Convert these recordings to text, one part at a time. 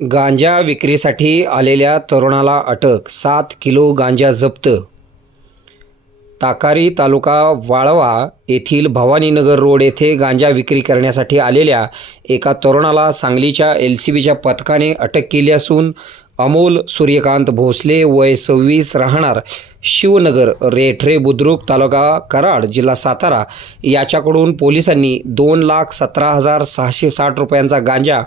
गांजा विक्रीसाठी आलेल्या तरुणाला अटक सात किलो गांजा जप्त. ताकारी तालुका वाळवा येथील भवानीनगर रोड येथे गांजा विक्री करण्यासाठी आलेल्या एका तरुणाला सांगलीच्या एल सी बीच्या पथकाने अटक केली असून अमोल सूर्यकांत भोसले वय सव्वीस राहणार शिवनगर रेठरे बुद्रुक तालुका कराड जिल्हा सातारा याच्याकडून पोलिसांनी दोन लाख सतरा हजार सहाशे साठ रुपयांचा गांजा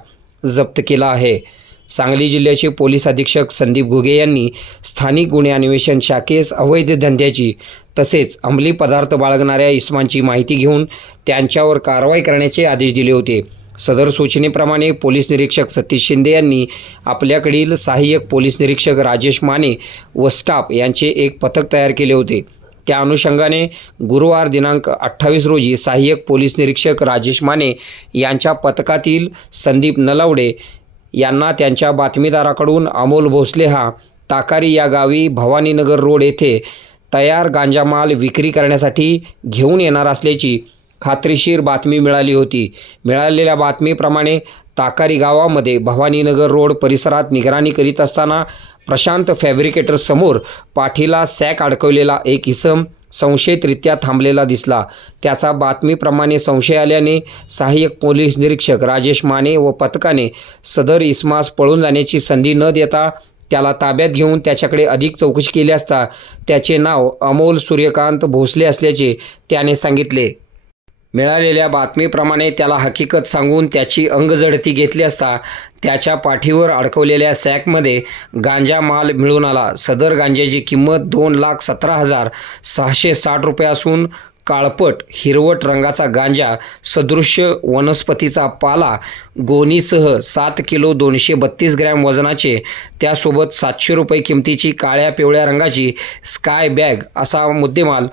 जप्त केला आहे. सांगली जिल्ह्याचे पोलीस अधीक्षक संदीप घुगे यांनी स्थानिक गुन्हे अन्वेषण शाखेस अवैध धंद्याची तसेच अंमली पदार्थ बाळगणाऱ्या इस्मांची माहिती घेऊन त्यांच्यावर कारवाई करण्याचे आदेश दिले होते. सदर सूचनेप्रमाणे पोलीस निरीक्षक सतीश शिंदे यांनी आपल्याकडील सहाय्यक पोलीस निरीक्षक राजेश माने व स्टाफ यांचे एक पथक तयार केले होते. त्या अनुषंगाने गुरुवार दिनांक अठ्ठावीस रोजी सहाय्यक पोलीस निरीक्षक राजेश माने यांच्या पथकातील संदीप नलावडे यांना त्यांच्या बातमीदाराकडून अमोल भोसले हा ताकारी या गावी भवानीनगर रोड येथे तयार गांजामाल विक्री करण्यासाठी घेऊन येणार असल्याची खात्रीशीर बातमी मिळाली होती. मिळालेल्या बातमीप्रमाणे ताकारी गावामध्ये भवानीनगर रोड परिसरात निगराणी करीत असताना प्रशांत फॅब्रिकेटरसमोर पाठीला सॅक अडकवलेला एक इसम संशयितरित्या थांबलेला दिसला. त्याचा बातमीप्रमाणे संशय आल्याने सहाय्यक पोलीस निरीक्षक राजेश माने व पथकाने सदर इस्मास पळून जाण्याची संधी न देता त्याला ताब्यात घेऊन त्याच्याकडे अधिक चौकशी केली असता त्याचे नाव अमोल सूर्यकांत भोसले असल्याचे त्याने सांगितले. मिळालेल्या बातमीप्रमाणे त्याला हकीकत सांगून त्याची अंगजडती घेतली असता त्याच्या पाठीवर अडकवलेल्या सॅकमध्ये गांजा माल मिळून आला. सदर गांज्याची किंमत दोन लाख सतरा हजार सहाशे साठ रुपये असून काळपट हिरवट रंगाचा गांजा सदृश्य वनस्पतीचा पाला गोनीसह सात किलो दोनशे बत्तीस ग्रॅम वजनाचे त्यासोबत सातशे रुपये किमतीची काळ्या पिवळ्या रंगाची स्काय बॅग असा मुद्देमाल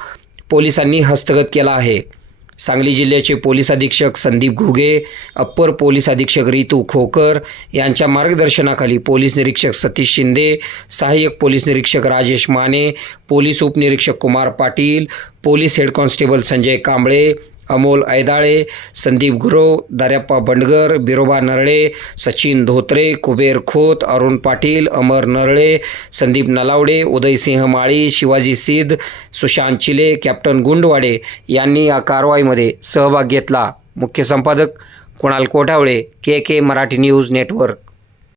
पोलिसांनी हस्तगत केला आहे. सांगली जिल्ह्याचे पोलीस अधीक्षक संदीप घुगे अप्पर पोलीस अधीक्षक रितू खोकर यांच्या मार्गदर्शनाखाली पोलीस निरीक्षक सतीश शिंदे सहाय्यक पोलीस निरीक्षक राजेश माने पोलीस उपनिरीक्षक Kumar Patil police head constable Sanjay Kamble Amol Aidale Sandeep Gurav Daryappa Bandgar Biroba Narale Sachin Dhotre Kuber Khot Arun Patil Amar Narale Sandeep Nalawade Udaysinh Mali Shivaji Siddh Sushant Chile captain Gundwade यांनी या कारवाईमध्ये सहभाग घेतला. मुख्य संपादक Kunal Kothawale K K Marathi news network.